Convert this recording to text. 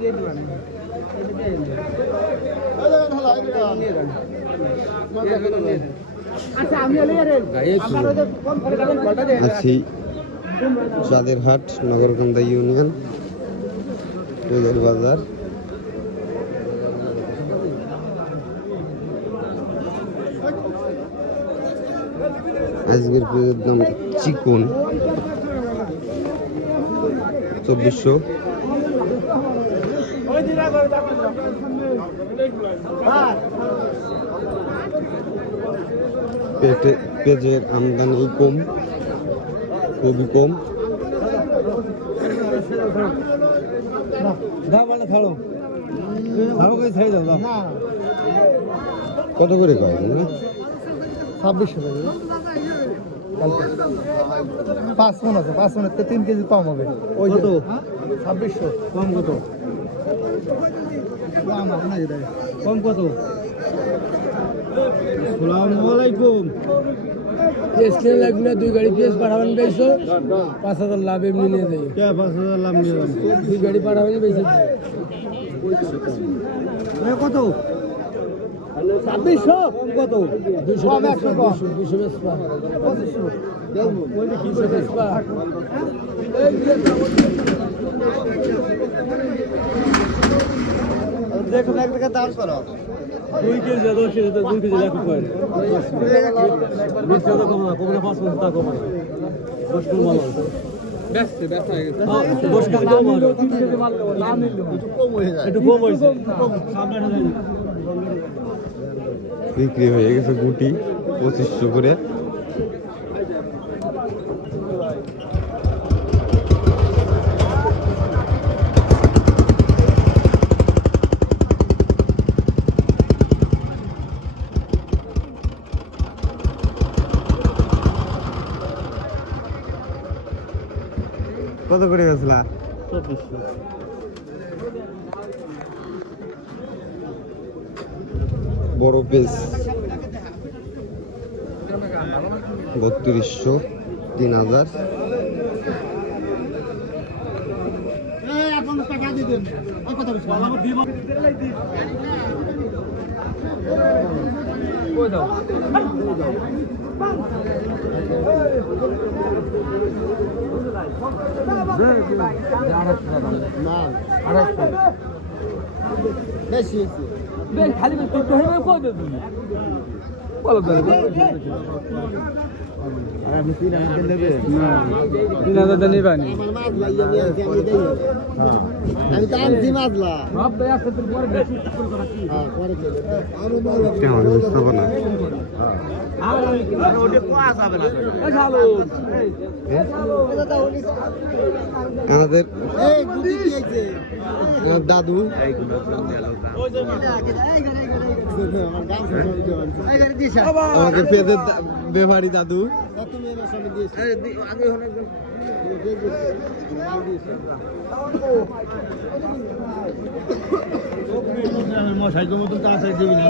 দিয়ে দিবেন আচ্ছা আছি। চাঁদেরহাট নগরকান্দা ইউনিয়ন টুইগের বাজার। আজকের পেঁয়াজের দাম চিকন। চব্বিশশো। পেঁয়াজের আমদানি কম খুবই কম। ছাড়ো ছাড়ো করে ছেড়ে দাও দাও। কত করে কয় ছাব্বিশশো টাকা পাঁচ মন আছে পাঁচ মনের তো তিন কেজি কম হবে। ওই কত? ছাব্বিশশো। কম কত? কম কত পেঁয়াজ কিনে লাগবে না দুই গাড়ি পেঁয়াজ পাঠাবেন বেশো। পাঁচ হাজার লাভ এমনি নিয়ে যাই পাঁচ হাজার লাভ নিয়ে যাবেন দুই গাড়ি পাঠাবেন বেশি। কত? ছাব্বিশশো। কত? দুশো দুশো পঁচিশশো। দুশো বেসপা এক টাকা দাম করো। দুই কেজি দশ কেজি দুই কেজি লাখ করে বিশ টাকা কম না কম না। পাঁচ টাকা কম না দশ মাল আছে হয়ে বিক্রি হয়ে গেছে গুটি পঁচিশশো করে। কত করে গেছিলা বড় পিস বত্রিশশো তিন হাজার نعم بين حليب التوهمه يقود والله তিন হাজার নেবে তিন হাজার নিবানি আমি তো আনছি মাছলা সব দেয় আছে তোর পরে বেশি কেমন বুঝতে পারো না আমাদের এই গুটি কি হয়েছে আমার দাদু আমাকে পেতে বেভারি দাদু। মশাইকে মতন তাড়াতাড়ি দিবি না